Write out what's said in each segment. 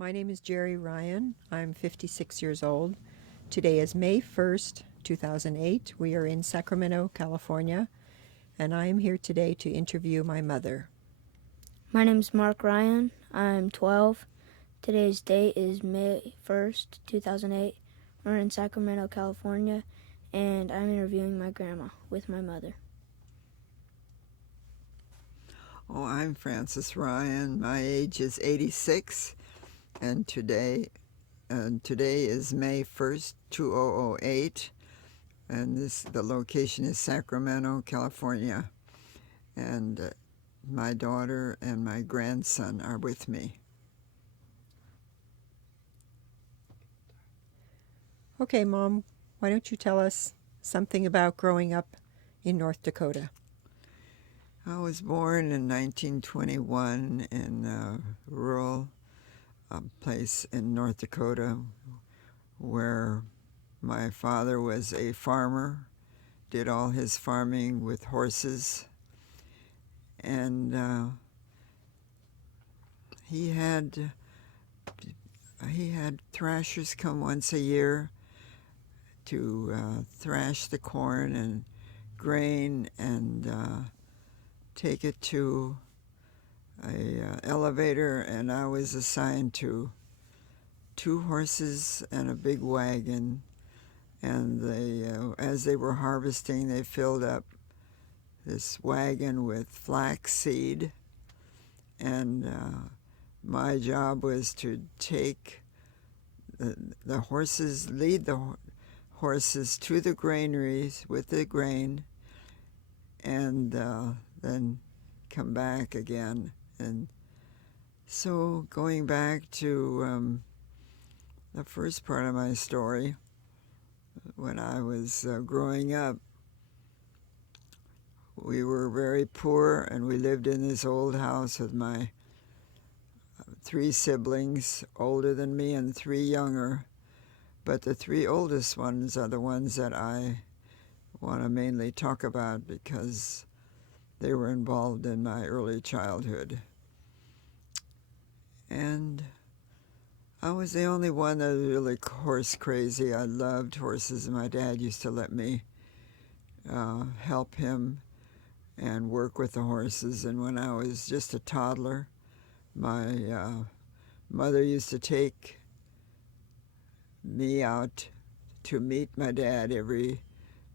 My name is Gerry Ryan. I'm 56 years old. Today is May 1st, 2008. We are in Sacramento, California, and I am here today to interview my mother. My name is Mark Ryan. I'm 12. Today's date is May 1st, 2008. We're in Sacramento, California, and I'm interviewing my grandma with my mother. Oh, I'm Frances Ryan. My age is 86, and today is May 1st, 2008, and the location is Sacramento, California, and my daughter and my grandson are with me. Okay, Mom, why don't you tell us something about growing up in North Dakota? I was born in 1921 in a rural place in North Dakota where my father was a farmer, did all his farming with horses, and he had thrashers come once a year to thrash the corn and grain and take it to a elevator, and I was assigned to 2 horses and a big wagon, and as they were harvesting, they filled up this wagon with flaxseed, and my job was to take the horses, lead the horses to the granaries with the grain, and then come back again. And so going back to the first part of my story, when I was growing up, we were very poor, and we lived in this old house with my 3 siblings, older than me and 3 younger. But the 3 oldest ones are the ones that I want to mainly talk about because they were involved in my early childhood. And I was the only one that was really horse crazy. I loved horses, and my dad used to let me help him and work with the horses. And when I was just a toddler, my mother used to take me out to meet my dad every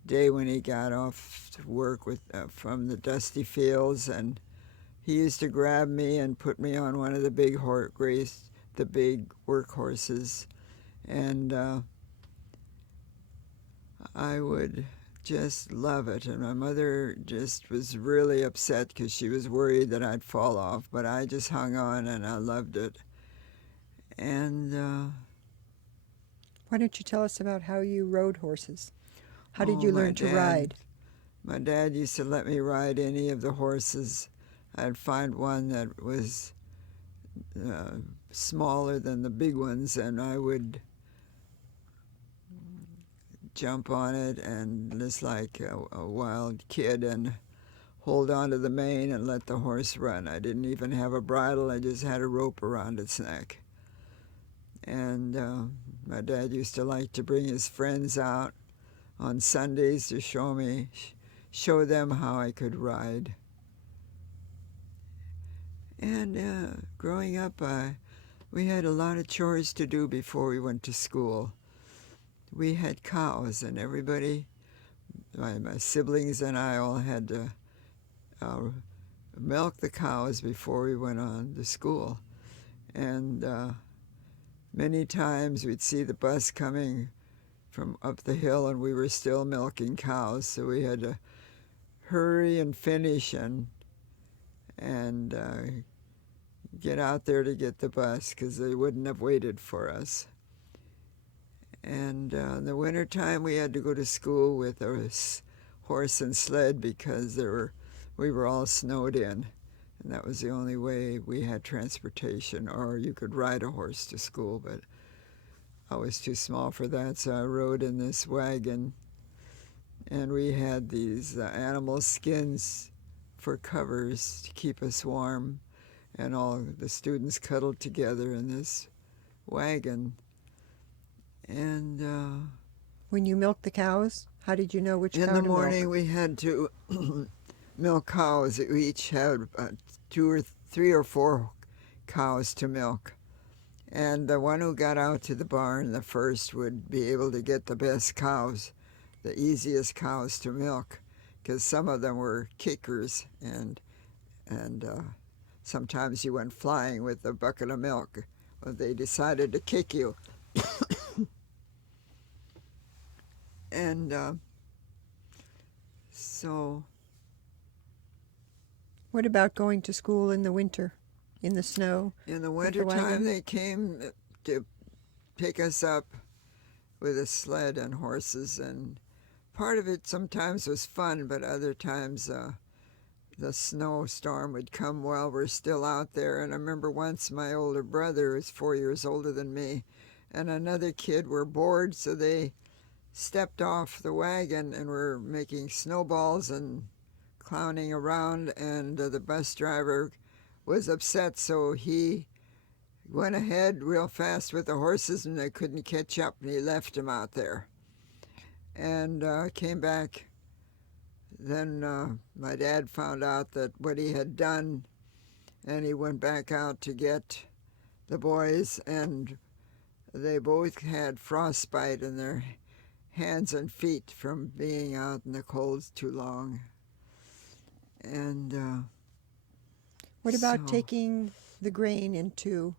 day when he got off to work from the dusty fields, and he used to grab me and put me on one of the big work horses, and I would just love it. And my mother just was really upset because she was worried that I'd fall off, but I just hung on and I loved it. And Why don't you tell us about how you rode horses? How did you learn to ride? My dad used to let me ride any of the horses. I'd find one that was smaller than the big ones, and I would jump on it and just like a wild kid and hold on to the mane and let the horse run. I didn't even have a bridle. I just had a rope around its neck. And my dad used to like to bring his friends out on Sundays to show them how I could ride. And growing up, we had a lot of chores to do before we went to school. We had cows, and everybody, my siblings and I all had to milk the cows before we went on to school. And many times we'd see the bus coming from up the hill, and we were still milking cows, so we had to hurry and finish and get out there to get the bus because they wouldn't have waited for us. And in the wintertime, we had to go to school with a horse and sled because we were all snowed in, and that was the only way we had transportation, or you could ride a horse to school, but I was too small for that, so I rode in this wagon, and we had these animal skins for covers to keep us warm, and all the students cuddled together in this wagon. And When you milked the cows, how did you know which in cow the to morning milk? we had to milk cows. We each had two or three or four cows to milk. And the one who got out to the barn the first would be able to get the best cows, the easiest cows to milk, because some of them were kickers, and sometimes you went flying with a bucket of milk. Well, they decided to kick you. And so What about going to school in the winter, in the snow? in the With the wintertime, wagon? they came to pick us up with a sled and horses, and part of it sometimes was fun, but other times the snowstorm would come while we're still out there. And I remember once my older brother, who's 4 years older than me, and another kid were bored, so they stepped off the wagon and were making snowballs and clowning around, and the bus driver was upset, so he went ahead real fast with the horses and they couldn't catch up, and he left them out there and came back. Then my dad found out that what he had done, and he went back out to get the boys, and they both had frostbite in their hands and feet from being out in the cold too long. And What about so, taking the grain into?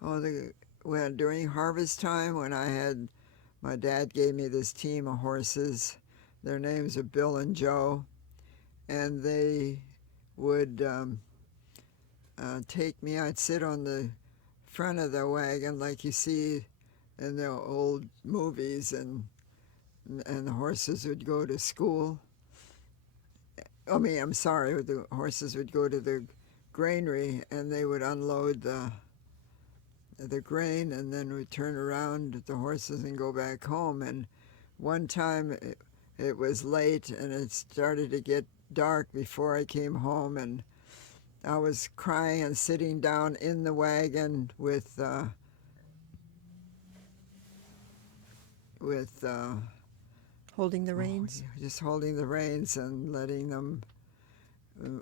when during harvest time, when my dad gave me this team of horses. Their names are Bill and Joe, and they would take me. I'd sit on the front of the wagon like you see in the old movies, and the horses would go to school. I'm sorry, the horses would go to the granary, and they would unload the grain, and then we'd turn around at the horses and go back home. And one time it was late, and it started to get dark before I came home, and I was crying and sitting down in the wagon with Holding the reins? just holding the reins and letting them.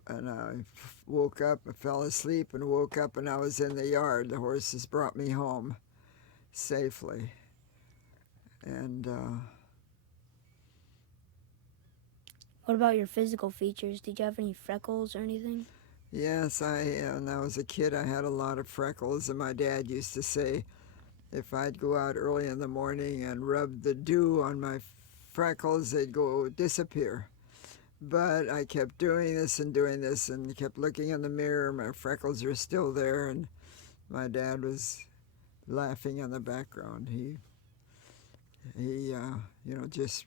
And I woke up, I fell asleep and woke up, and I was in the yard. The horses brought me home safely. And What about your physical features? Did you have any freckles or anything? yes, when I was a kid, I had a lot of freckles, and my dad used to say if I'd go out early in the morning and rub the dew on my freckles, they'd go disappear. But I kept doing this and kept looking in the mirror. My freckles are still there, and my dad was laughing in the background. He just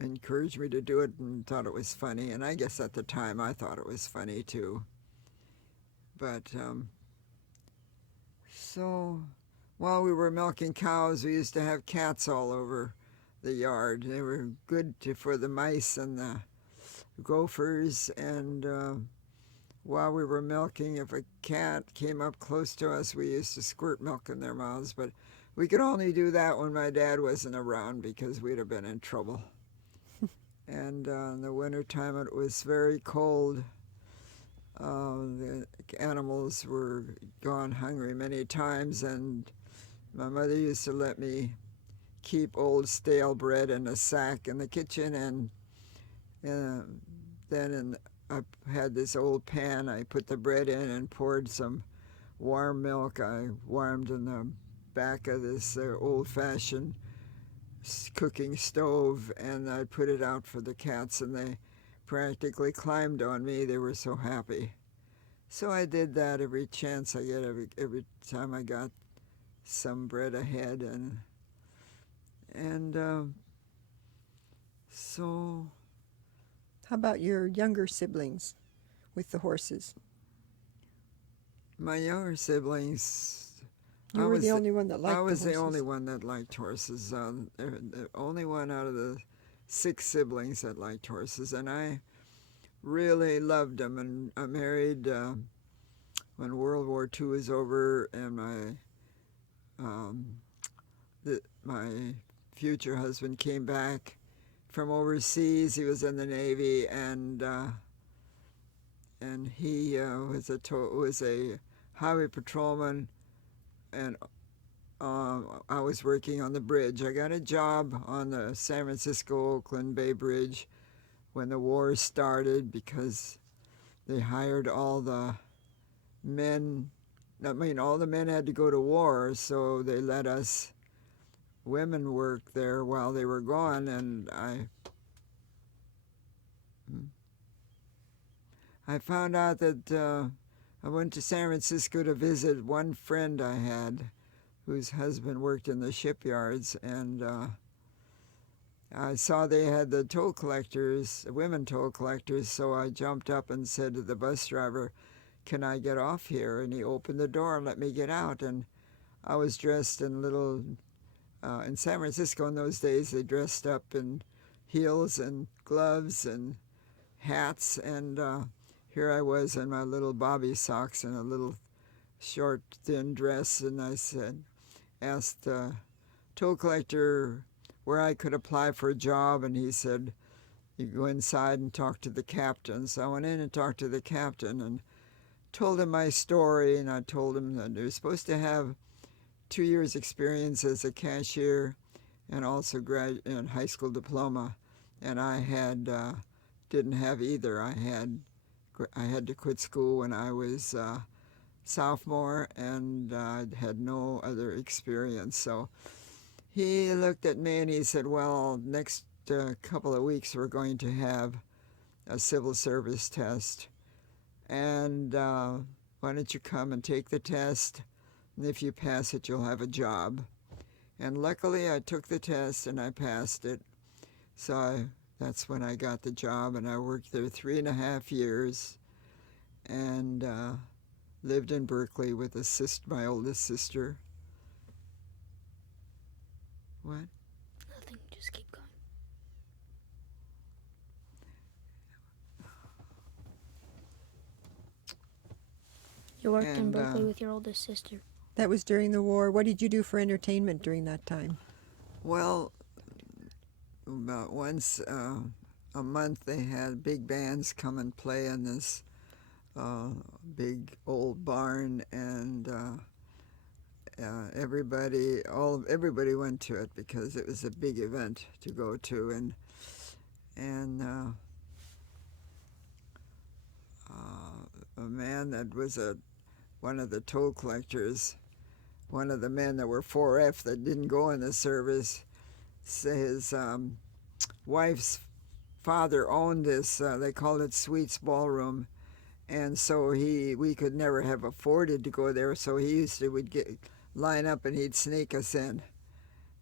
encouraged me to do it and thought it was funny. And I guess at the time I thought it was funny too. But so while we were milking cows, we used to have cats all over the yard. They were good for the mice and the gophers, and while we were milking, if a cat came up close to us, we used to squirt milk in their mouths, but we could only do that when my dad wasn't around because we'd have been in trouble. And in the wintertime, it was very cold. The animals were gone hungry many times, and my mother used to let me keep old stale bread in a sack in the kitchen, and then I had this old pan. I put the bread in and poured some warm milk. I warmed in the back of this old-fashioned cooking stove, and I put it out for the cats, and they practically climbed on me. They were so happy. So I did that every chance I get, every time I got some bread ahead, and so. How about your younger siblings with the horses? My younger siblings. You were the only one that liked I was the the only horses. one that liked horses. The only one out of the 6 siblings that liked horses, and I really loved them. And I married when World War II was over, and my my future husband came back from overseas. He was in the Navy, and he was a highway patrolman, and I was working on the bridge. I got a job on the San Francisco-Oakland Bay Bridge when the war started because they hired all the men. I mean, all the men had to go to war, so they let us women work there while they were gone, and I found out that I went to San Francisco to visit one friend I had whose husband worked in the shipyards, and I saw they had the toll collectors, women toll collectors, so I jumped up and said to the bus driver, "Can I get off here?" And he opened the door and let me get out, and I was dressed in in San Francisco in those days, they dressed up in heels and gloves and hats, and here I was in my little bobby socks and a little short, thin dress, and I asked the toll collector where I could apply for a job, and he said, "You go inside and talk to the captain." So I went in and talked to the captain and told him my story, and I told him that they were supposed to have 2 years experience as a cashier and also a high school diploma, and I didn't have either. I had to quit school when I was sophomore, and I had no other experience. So he looked at me and he said, "Well, next couple of weeks we're going to have a civil service test, and why don't you come and take the test? And if you pass it, you'll have a job." And luckily, I took the test and I passed it. So that's when I got the job, and I worked there 3.5 years, and lived in Berkeley with my oldest sister. What? Nothing, just keep going. You worked in Berkeley with your oldest sister. That was during the war. What did you do for entertainment during that time? Well, about once a month they had big bands come and play in this big old barn, and everybody went to it because it was a big event to go to, and a man that was one of the toll collectors, one of the men that were 4F that didn't go in the service, his wife's father owned this, they called it Sweets Ballroom, and so we could never have afforded to go there, so we'd line up and he'd sneak us in.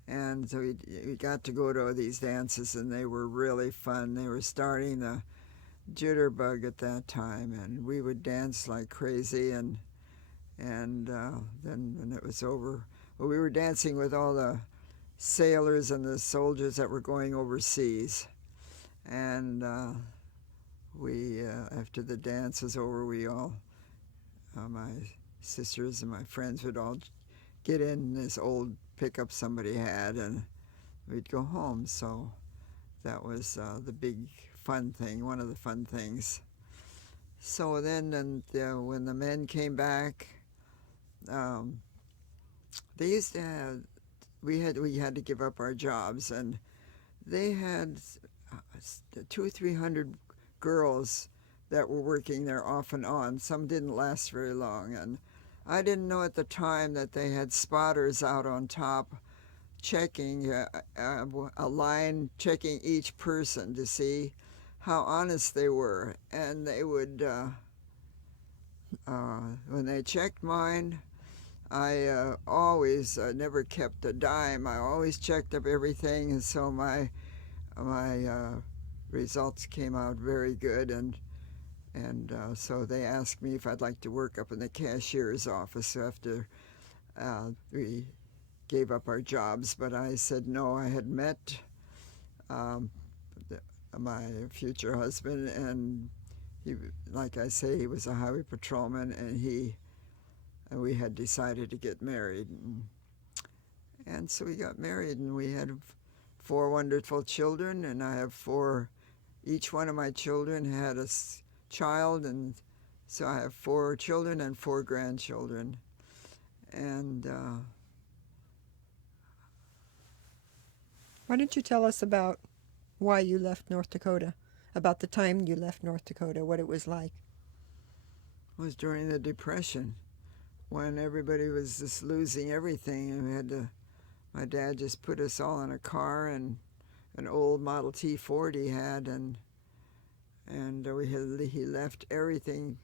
And so we got to go to these dances, and they were really fun. They were starting the jitterbug at that time, and we would dance like crazy, and then when it was over, well, we were dancing with all the sailors and the soldiers that were going overseas, and we after the dance was over, we all my sisters and my friends would all get in this old pickup somebody had, and we'd go home. So that was the big fun thing, one of the fun things. So then when the men came back, they used to have, we had to give up our jobs, and they had 200-300 girls that were working there off and on. Some didn't last very long, and I didn't know at the time that they had spotters out on top checking a line, checking each person to see how honest they were. And they would, when they checked mine, I always never kept a dime. I always checked up everything, and so my results came out very good. And so they asked me if I'd like to work up in the cashier's office after we gave up our jobs. But I said no. I had met my future husband, and he, like I say, he was a highway patrolman, and we had decided to get married. And so we got married, and we had 4 wonderful children, and I have 4. Each one of my children had a child, and so I have 4 children and 4 grandchildren. And Why don't you tell us about why you left North Dakota, about the time you left North Dakota, what it was like? it was during the Depression when everybody was just losing everything, and we had to. My dad just put us all in a car, and an old Model T Ford he had, and he left everything,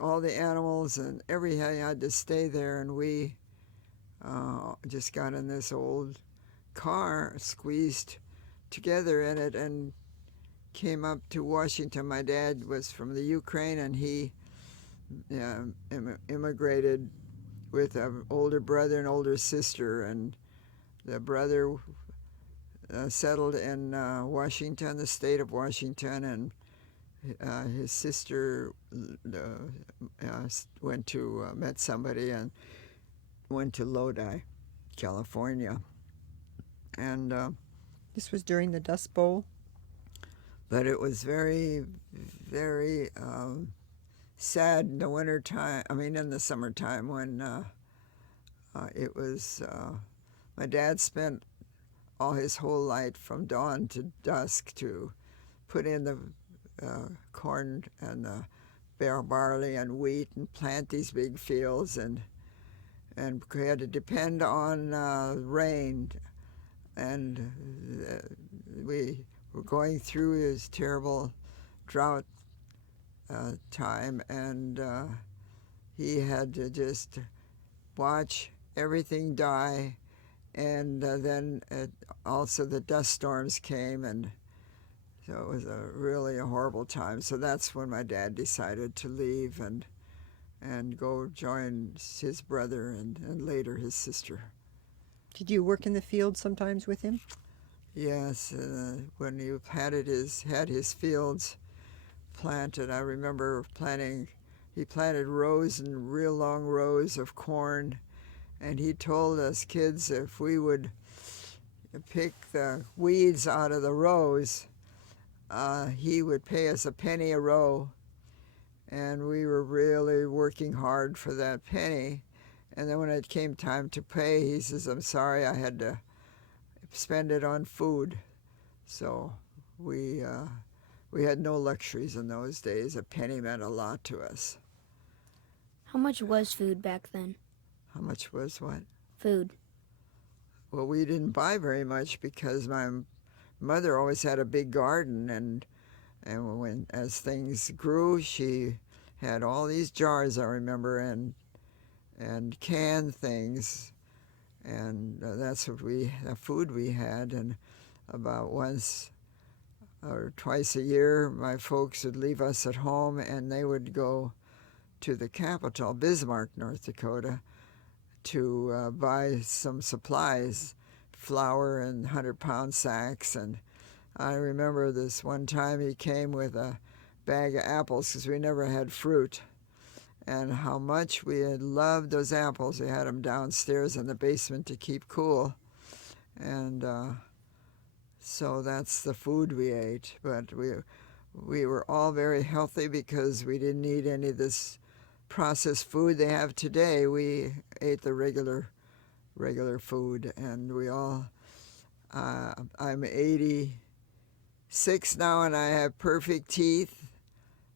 all the animals and everything had to stay there, and we just got in this old car, squeezed together in it, and came up to Washington. My dad was from the Ukraine, and he immigrated with an older brother and older sister, and the brother settled in Washington, the state of Washington, and his sister met somebody and went to Lodi, California. And This was during the Dust Bowl. but it was very, very sad in the wintertime. I mean, in the summertime when it was. My dad spent all his whole life from dawn to dusk to put in the corn and the barley and wheat and plant these big fields, and we had to depend on rain, and we were going through his terrible drought time, and he had to just watch everything die, and then also the dust storms came, and so it was really a horrible time. So that's when my dad decided to leave and go join his brother and later his sister. Did you work in the field sometimes with him? Yes, when he had his fields planted, I remember he planted rows and real long rows of corn, and he told us kids if we would pick the weeds out of the rows, he would pay us a penny a row, and we were really working hard for that penny. And then when it came time to pay, he says, "I'm sorry, I had to spend it on food." So we had no luxuries in those days. A penny meant a lot to us. How much was food back then? How much was what? Food. Well, we didn't buy very much because my mother always had a big garden, and when as things grew, she had all these jars, I remember, and canned things, and that's the food we had. And about once or twice a year, my folks would leave us at home, and they would go to the capital, Bismarck, North Dakota, to buy some supplies, flour and 100-pound sacks. And I remember this one time he came with a bag of apples because we never had fruit, and how much we had loved those apples. We had them downstairs in the basement to keep cool, and so that's the food we ate. But we were all very healthy because we didn't eat any of this processed food they have today. We ate the regular food, and we all. I'm 86 now, and I have perfect teeth,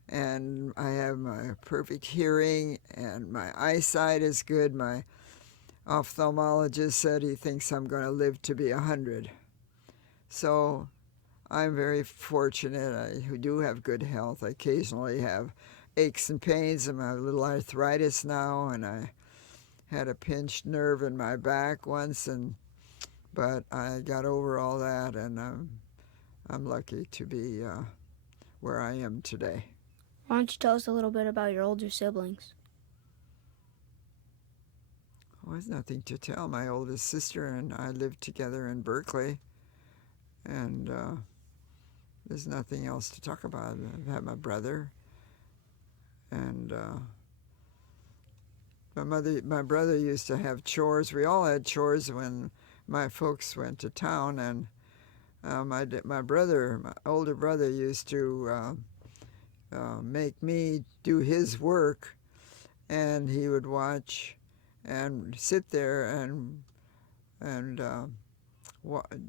and I have my perfect hearing, and my eyesight is good. My ophthalmologist said he thinks I'm going to live to be 100. So I'm very fortunate. I do have good health. I occasionally have aches and pains, and I have a little arthritis now, and I had a pinched nerve in my back once, but I got over all that, and I'm lucky to be where I am today. Why don't you tell us a little bit about your older siblings? Well, there's nothing to tell. My oldest sister and I lived together in Berkeley, and there's nothing else to talk about. I have my brother, and my brother used to have chores. We all had chores when my folks went to town, and my older brother, used to make me do his work, and he would watch and sit there and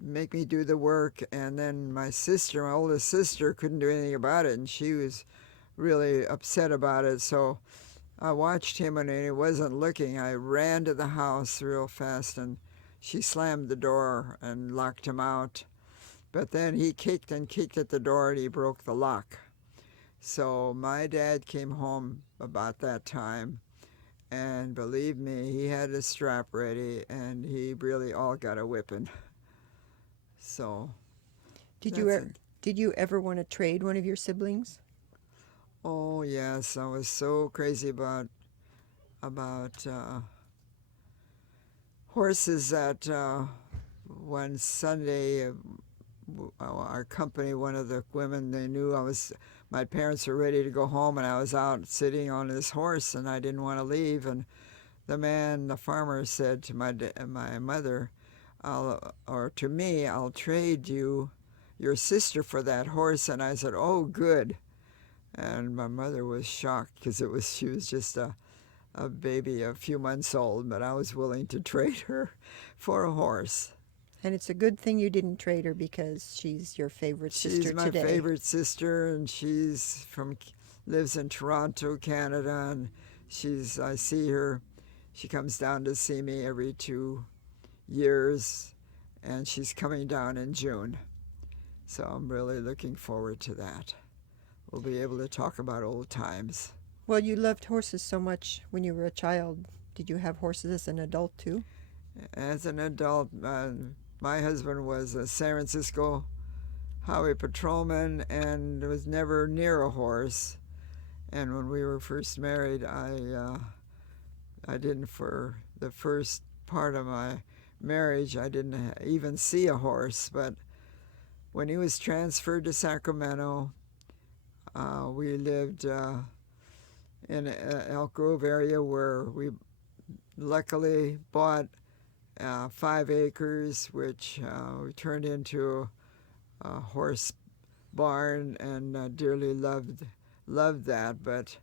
make me do the work. And then my oldest sister, couldn't do anything about it, and she was really upset about it. So I watched him, and when he wasn't looking, I ran to the house real fast, and she slammed the door and locked him out. But then he kicked and kicked at the door, and he broke the lock. So my dad came home about that time, and believe me, he had his strap ready, and he really all got a whipping. So Did that's you it. did you ever want to trade one of your siblings? Oh yes, I was so crazy about horses that one Sunday, our company, one of the women, they knew my parents were ready to go home, and I was out sitting on this horse, and I didn't want to leave. And the farmer, said to my mother, to me, "I'll trade you your sister for that horse." And I said, "Oh, good." And my mother was shocked, because she was just a baby, a few months old, but I was willing to trade her for a horse. And it's a good thing you didn't trade her, because she's your favorite sister She's my today. favorite sister, and lives in Toronto, Canada, and I see her. She comes down to see me every 2 years, and she's coming down in June. So I'm really looking forward to that. We'll be able to talk about old times. Well, you loved horses so much when you were a child. Did you have horses as an adult too? As an adult, my husband was a San Francisco highway patrolman and was never near a horse. And when we were first married, I didn't, for the first part of my marriage, I didn't even see a horse. But when he was transferred to Sacramento, we lived in Elk Grove area, where we luckily bought 5 acres, which we turned into a horse barn, and dearly loved that. But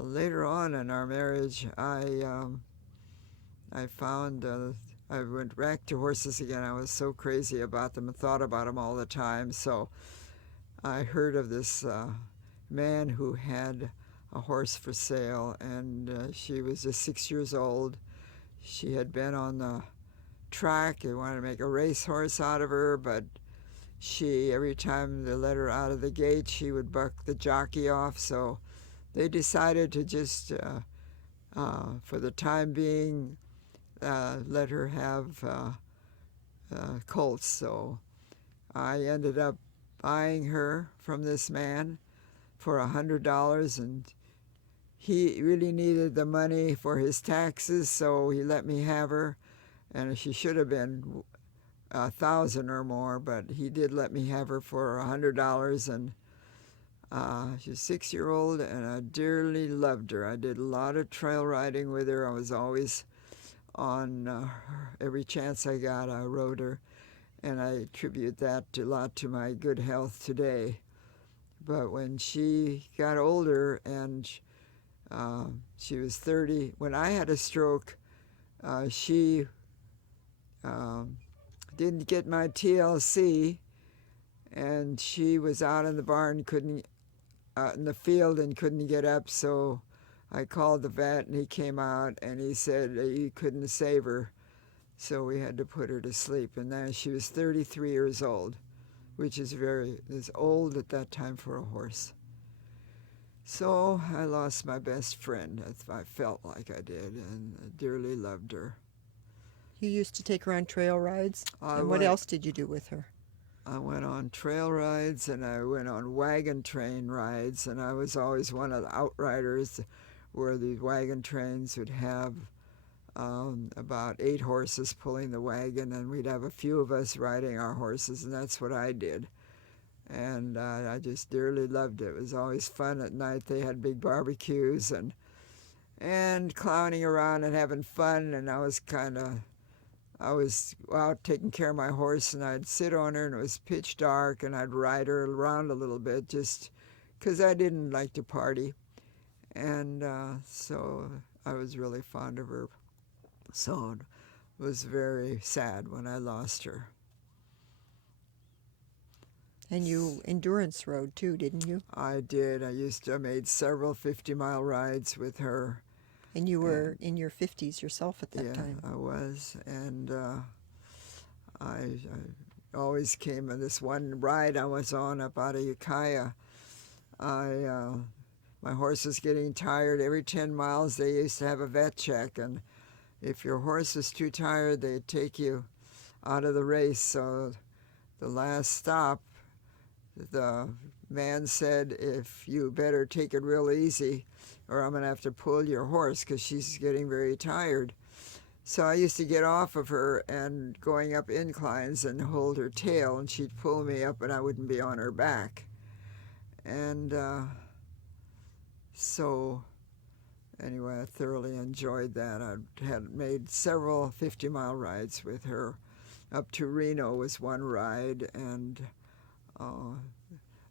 later on in our marriage, I found I went back to horses again. I was so crazy about them and thought about them all the time. So I heard of this man who had a horse for sale, and she was just 6 years old. She had been on the track. They wanted to make a racehorse out of her, but every time they let her out of the gate, she would buck the jockey off. So they decided to just, for the time being, let her have colts. So I ended up buying her from this man for $100, and he really needed the money for his taxes, so he let me have her. And she should have been 1,000 or more, but he did let me have her for $100. And she's 6-year-old, and I dearly loved her. I did a lot of trail riding with her. I was always on every chance I got, I rode her, and I attribute that a lot to my good health today. But when she got older, and she was 30, when I had a stroke, she didn't get my TLC, and she was out in the barn, out in the field, and couldn't get up. So I called the vet, and he came out, and he said he couldn't save her. So we had to put her to sleep. And then she was 33 years old, which is old at that time for a horse. So I lost my best friend. I felt like I did, and I dearly loved her. You used to take her on trail rides? And what went- else did you do with her? I went on trail rides, and I went on wagon train rides, and I was always one of the outriders, where the wagon trains would have about 8 horses pulling the wagon, and we'd have a few of us riding our horses, and that's what I did. And I just dearly loved it. It was always fun at night. They had big barbecues, and and clowning around and having fun. And I was out taking care of my horse, and I'd sit on her, and it was pitch dark, and I'd ride her around a little bit just because I didn't like to party. And so I was really fond of her. So it was very sad when I lost her. And you endurance rode too, didn't you? I did. I made several 50-mile rides with her. And you were in your 50s yourself at that time. Yeah, I was. And I always came on this one ride I was on up out of Ukiah. My horse was getting tired. Every 10 miles they used to have a vet check, and if your horse was too tired, they'd take you out of the race. So the last stop, the man said, if you better take it real easy or I'm going to have to pull your horse because she's getting very tired. So I used to get off of her and going up inclines and hold her tail, and she'd pull me up and I wouldn't be on her back. And so anyway, I thoroughly enjoyed that. I had made several 50-mile rides with her. Up to Reno was one ride, and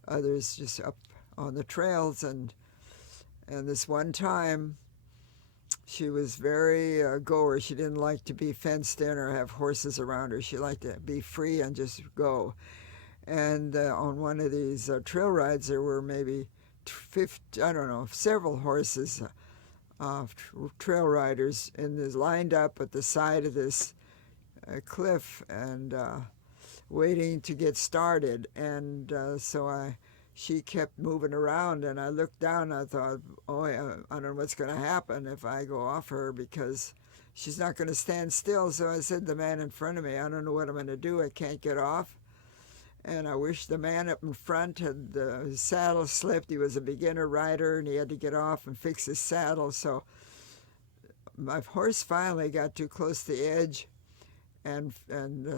others just up on the trails. And this one time, she was very goer. She didn't like to be fenced in or have horses around her. She liked to be free and just go. And on one of these trail rides, there were maybe 50, several horses, trail riders, lined up at the side of this cliff and waiting to get started. And she kept moving around, and I looked down and I thought, I don't know what's going to happen if I go off her, because she's not going to stand still. So I said to the man in front of me, I don't know what I'm going to do. I can't get off. And I wish the man up in front had his saddle slipped. He was a beginner rider, and he had to get off and fix his saddle. So my horse finally got too close to the edge and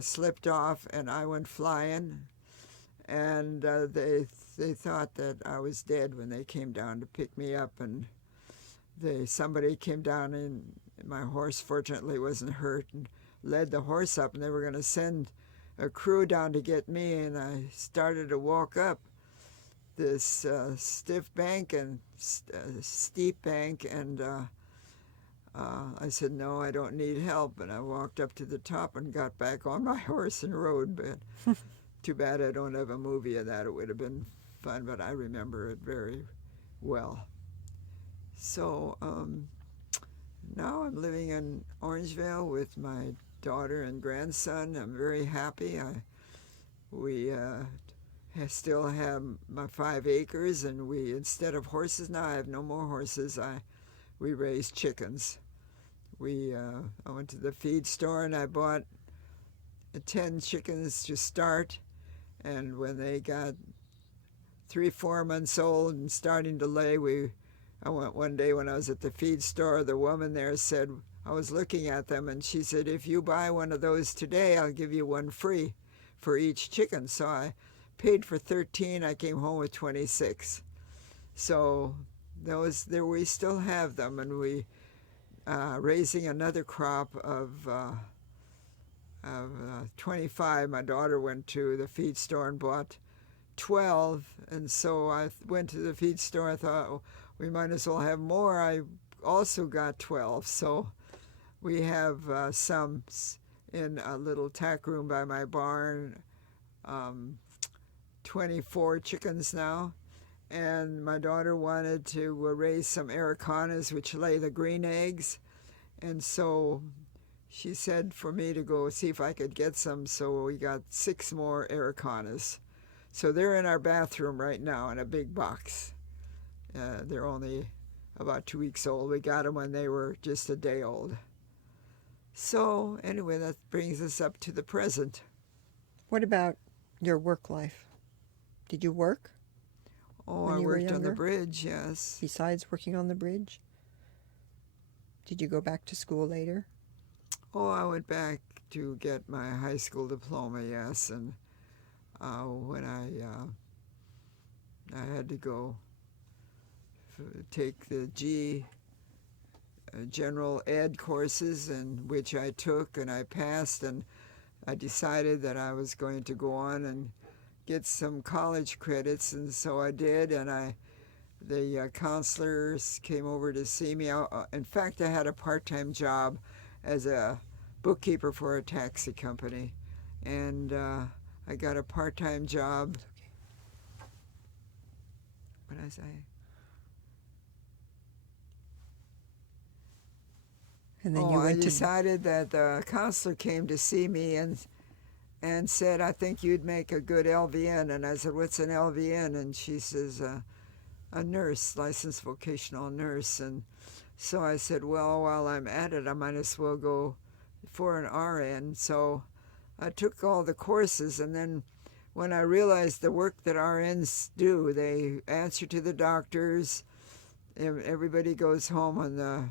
slipped off, and I went flying. And they thought that I was dead when they came down to pick me up. And somebody came down, and my horse fortunately wasn't hurt, and led the horse up, and they were going to send a crew down to get me. And I started to walk up this stiff bank and steep bank, and I said, no, I don't need help. And I walked up to the top and got back on my horse and rode. But too bad I don't have a movie of that. It would have been fun, but I remember it very well. So now I'm living in Orangevale with my daughter and grandson. I'm very happy. We still have my 5 acres, and instead of horses now, I have no more horses. We raise chickens. I went to the feed store and I bought 10 chickens to start, and when they got 3-4 months old and starting to lay, I went one day when I was at the feed store. The woman there said, I was looking at them, and she said, if you buy one of those today, I'll give you one free for each chicken. So I paid for 13. I came home with 26. So we still have them, and we raising another crop of 25. My daughter went to the feed store and bought 12, and so I went to the feed store. I thought, we might as well have more. I also got 12, so we have some in a little tack room by my barn, 24 chickens now. And my daughter wanted to raise some Aracanas, which lay the green eggs. And so she said for me to go see if I could get some. So we got 6 more Aracanas. So they're in our bathroom right now in a big box. They're only about 2 weeks old. We got them when they were just a day old. So anyway, that brings us up to the present. What about your work life? Did you work? Oh, when I you were worked on the younger? bridge, yes. Besides working on the bridge? Did you go back to school later? Oh, I went back to get my high school diploma, yes. And when I had to go take the general ed courses, in which I took and I passed, and I decided that I was going to go on and get some college credits, and so I did. And the counselors came over to see me. In fact, I had a part-time job as a bookkeeper for a taxi company, and I got a part-time job. What did I say? And then I decided that the counselor came to see me and said, I think you'd make a good LVN. And I said, what's an LVN? And she says, a nurse, licensed vocational nurse. And so I said, well, while I'm at it, I might as well go for an RN. So I took all the courses, and then when I realized the work that RNs do, they answer to the doctors. Everybody goes home on the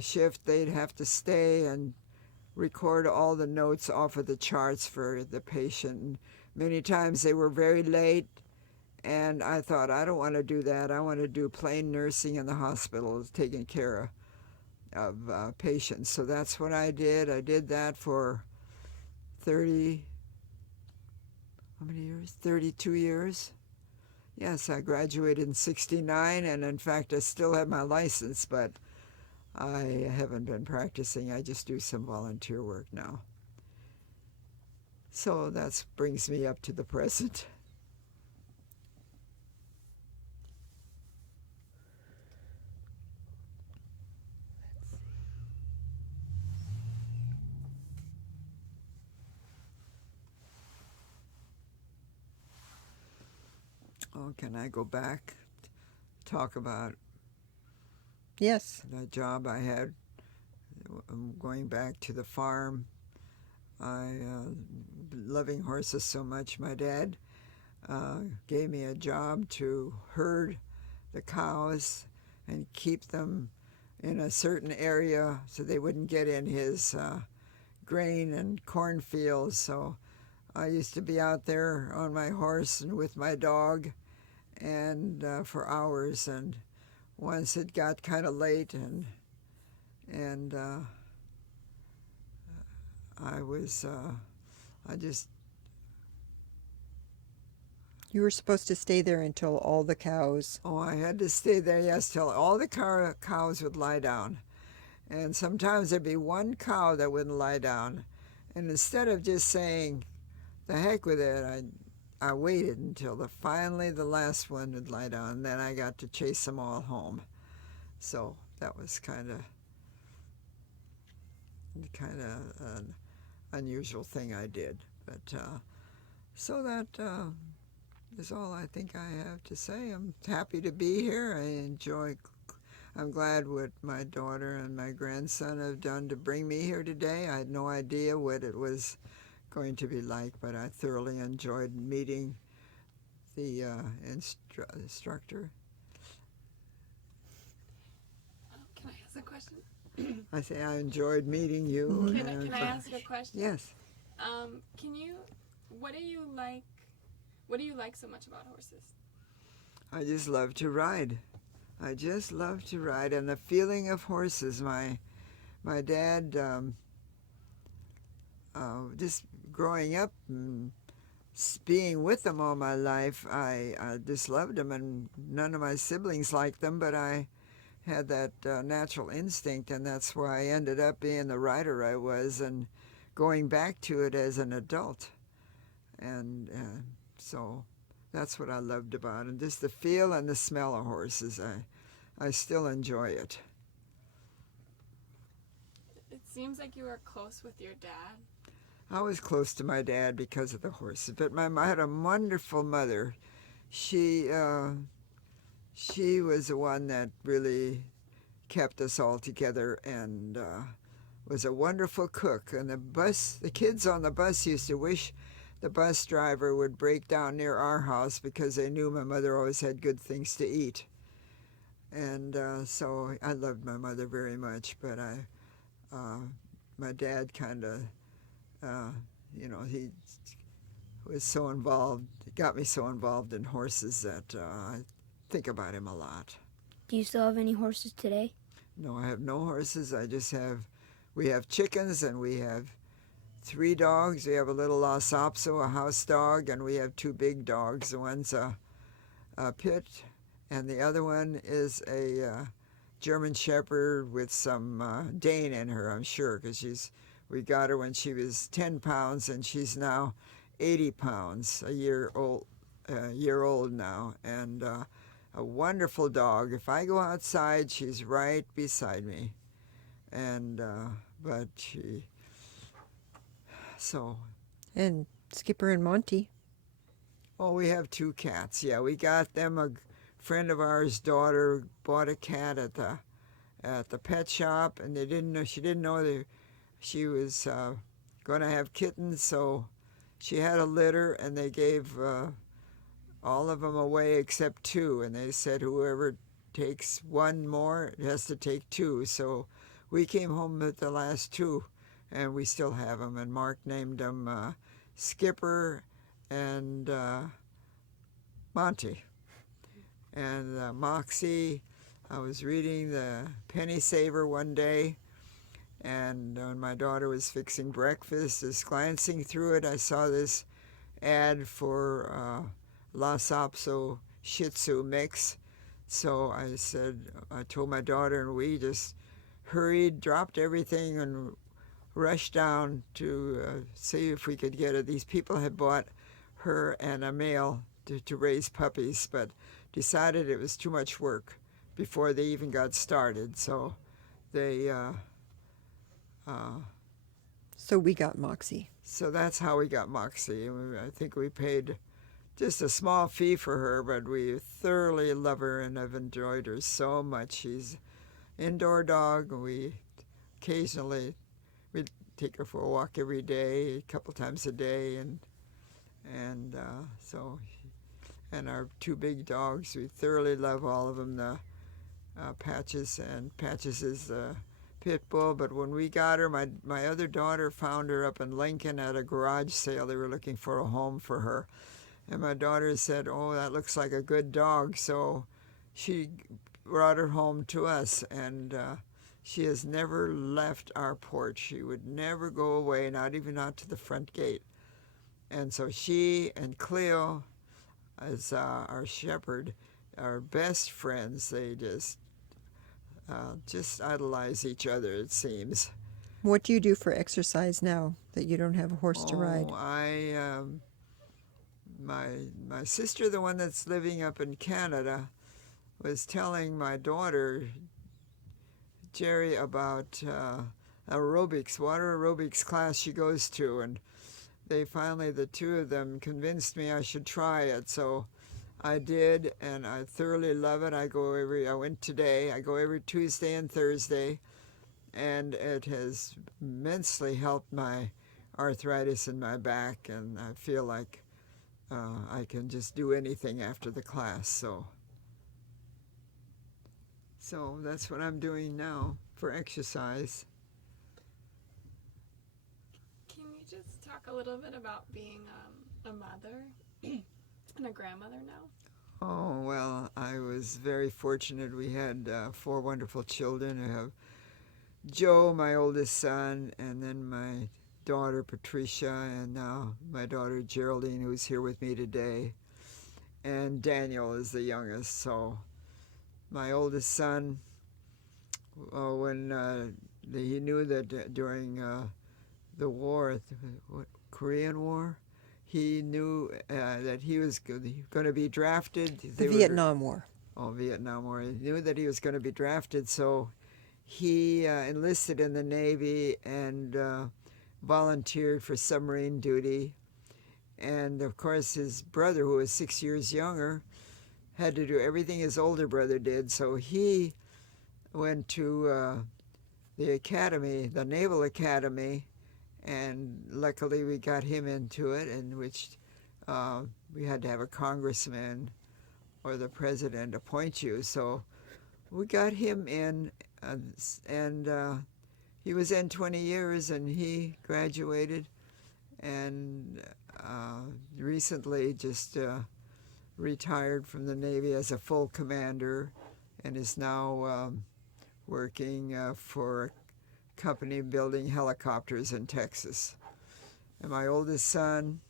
shift. They'd have to stay and record all the notes off of the charts for the patient. And many times they were very late, and I thought, I don't want to do that. I want to do plain nursing in the hospital, taking care of patients. So that's what I did. I did that for 32 years. Yes, I graduated in 69, and in fact, I still have my license, but I haven't been practicing. I just do some volunteer work now. So that brings me up to the present. Oh, can I go back? Talk about Yes. the job I had. I'm going back to the farm. Loving horses so much, my dad gave me a job to herd the cows and keep them in a certain area so they wouldn't get in his grain and cornfields. So I used to be out there on my horse and with my dog, and for hours. And once it got kind of late, and You were supposed to stay there until all the cows. Oh, I had to stay there, yes, till all the cows would lie down. And sometimes there'd be one cow that wouldn't lie down. And instead of just saying, the heck with it, I waited until finally the last one would lie down. And then I got to chase them all home. So that was kind of an unusual thing I did. But so that is all I think I have to say. I'm happy to be here. I'm glad what my daughter and my grandson have done to bring me here today. I had no idea what it was going to be like, but I thoroughly enjoyed meeting the instructor. Can I ask a question? I say I enjoyed meeting you. Can I ask a question? Yes. What do you like so much about horses? I just love to ride. And the feeling of horses. My dad, just growing up and being with them all my life, I just loved them, and none of my siblings liked them, but I had that natural instinct, and that's why I ended up being the rider I was and going back to it as an adult. And so that's what I loved about it, and just the feel and the smell of horses. I still enjoy it. It seems like you were close with your dad. I was close to my dad because of the horses, but I had a wonderful mother. She was the one that really kept us all together, and was a wonderful cook. And the kids on the bus used to wish the bus driver would break down near our house because they knew my mother always had good things to eat. And so I loved my mother very much, but my dad kind of, he was so involved, got me so involved in horses that I think about him a lot. Do you still have any horses today? No, I have no horses. We have chickens, and we have 3 dogs. We have a little Lhasa Apso, a house dog, and we have 2 big dogs. The one's a pit, and the other one is a German Shepherd with some Dane in her, I'm sure, because we got her when she was 10 pounds, and she's now 80 pounds, a year old now, and a wonderful dog. If I go outside, she's right beside me, and but she so. And Skipper and Monty. Oh, we have 2 cats. Yeah, we got them. A friend of ours' daughter bought a cat at the pet shop, and she didn't know that she was going to have kittens, so she had a litter, and they gave all of them away except 2, and they said whoever takes 1 more has to take 2. So we came home with the last 2, and we still have them. And Mark named them Skipper and Monty. And Moxie, I was reading the Penny Saver one day, and when my daughter was fixing breakfast, just glancing through it, I saw this ad for Lhasa Apso Shih Tzu mix. So I told my daughter, and we just hurried, dropped everything, and rushed down to see if we could get it. These people had bought her and a male to raise puppies, but decided it was too much work before they even got started. So they So we got Moxie. so that's how we got Moxie. I think we paid just a small fee for her, but we thoroughly love her and have enjoyed her so much. She's an indoor dog. We take her for a walk every day, a couple times a day, and our 2 big dogs. We thoroughly love all of them. The Patches is the pit bull. But when we got her, my other daughter found her up in Lincoln at a garage sale. They were looking for a home for her. And my daughter said, "Oh, that looks like a good dog." So she brought her home to us, and she has never left our porch. She would never go away, not even out to the front gate. And so she and Cleo, as our shepherd, are best friends. They just idolize each other, it seems. What do you do for exercise now that you don't have a horse to ride? My sister, the one that's living up in Canada, was telling my daughter, Gerry, about water aerobics class she goes to, and they finally, the 2 of them, convinced me I should try it. So I did, and I thoroughly love it. I went today. I go every Tuesday and Thursday, and it has immensely helped my arthritis in my back, and I feel like I can just do anything after the class. So that's what I'm doing now for exercise. Can you just talk a little bit about being a mother and a grandmother now? Oh, well, I was very fortunate. We had 4 wonderful children. I have Joe, my oldest son, and then my daughter Patricia, and now my daughter Geraldine, who's here with me today, and Daniel is the youngest. So my oldest son, when he knew that during the war, Korean War, he knew that he was going to be drafted. The Vietnam War. Oh, Vietnam War. He knew that he was going to be drafted, so he enlisted in the Navy and volunteered for submarine duty. And, of course, his brother, who was 6 years younger, had to do everything his older brother did. So he went to the academy, the Naval Academy, and luckily we got him into it, in which we had to have a congressman or the president appoint you. So we got him in, and he was in 20 years, and he graduated, and recently just retired from the Navy as a full commander, and is now working for a company building helicopters in Texas. And my oldest son,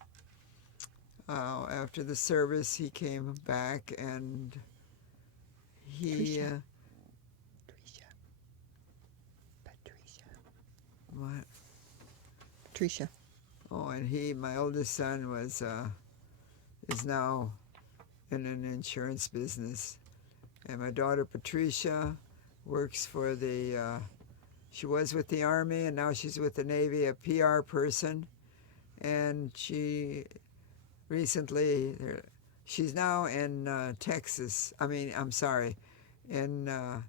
after the service, he came back and he... What? Patricia. Oh, and my oldest son is now in an insurance business. And my daughter Patricia works for she was with the Army and now she's with the Navy, a PR person. And she's now in Texas. In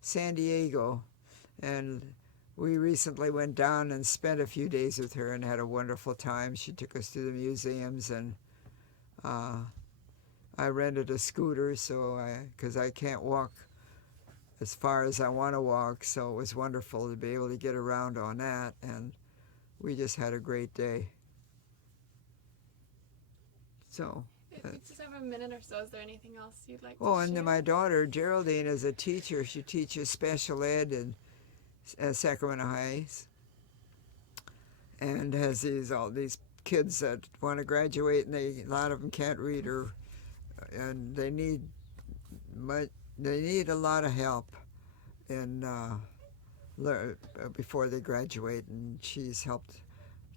San Diego. And we recently went down and spent a few days with her and had a wonderful time. She took us to the museums, and I rented a scooter because I can't walk as far as I want to walk, so it was wonderful to be able to get around on that, and we just had a great day. So. If you just have a minute or so, is there anything else you'd like to Oh, share? and then my daughter Geraldine is a teacher. She teaches special ed at Sacramento Heights, and has all these kids that want to graduate, and a lot of them can't read, and they need a lot of help before they graduate, and she's helped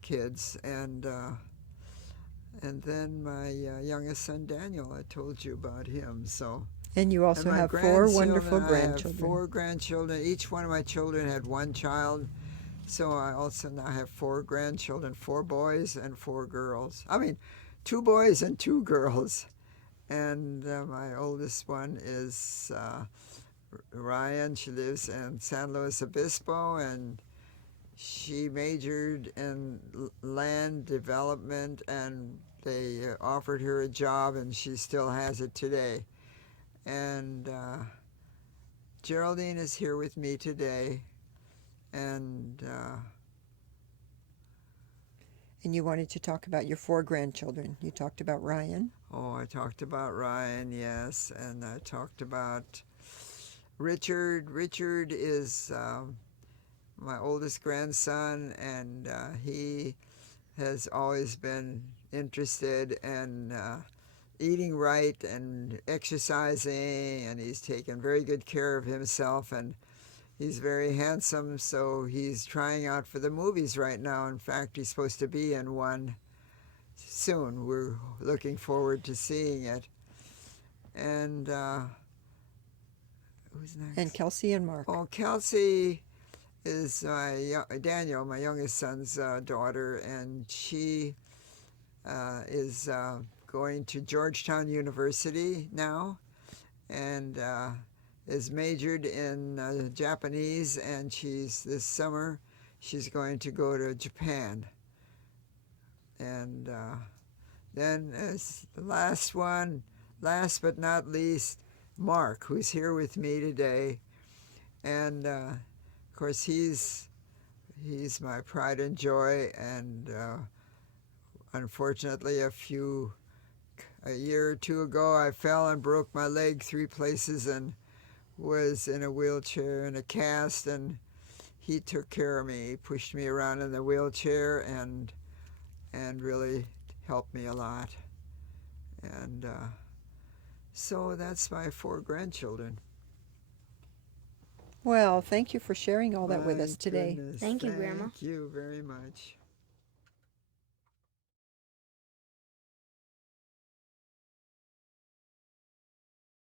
kids. And then my youngest son Daniel, I told you about him. And you also my have 4 wonderful I have grandchildren. 4 grandchildren. Each one of my children had 1 child. So I also now have 4 grandchildren, 4 boys and 4 girls. 2 boys and 2 girls. And my oldest one is Ryan. She lives in San Luis Obispo, and she majored in land development, and they offered her a job, and she still has it today. And Geraldine is here with me today, and you wanted to talk about your 4 grandchildren. You talked about Ryan. Oh, I talked about Ryan, yes, and I talked about Richard. Richard is my oldest grandson, and he has always been interested in eating right and exercising, and he's taken very good care of himself, and he's very handsome, so he's trying out for the movies right now. In fact, he's supposed to be in one soon. We're looking forward to seeing it. And who's next? And Kelsey and Mark. Oh, Kelsey is Daniel, my youngest son's daughter, and she is going to Georgetown University now, and is majored in Japanese, and this summer she's going to go to Japan. And then as the last but not least, Mark, who's here with me today. And of course he's my pride and joy, and unfortunately a year or 2 ago I fell and broke my leg 3 places and was in a wheelchair and a cast, and he took care of me. He pushed me around in the wheelchair and really helped me a lot. And so that's my 4 grandchildren. Well, thank you for sharing all that with My us today. goodness, Thank you, Grandma. Thank you very much.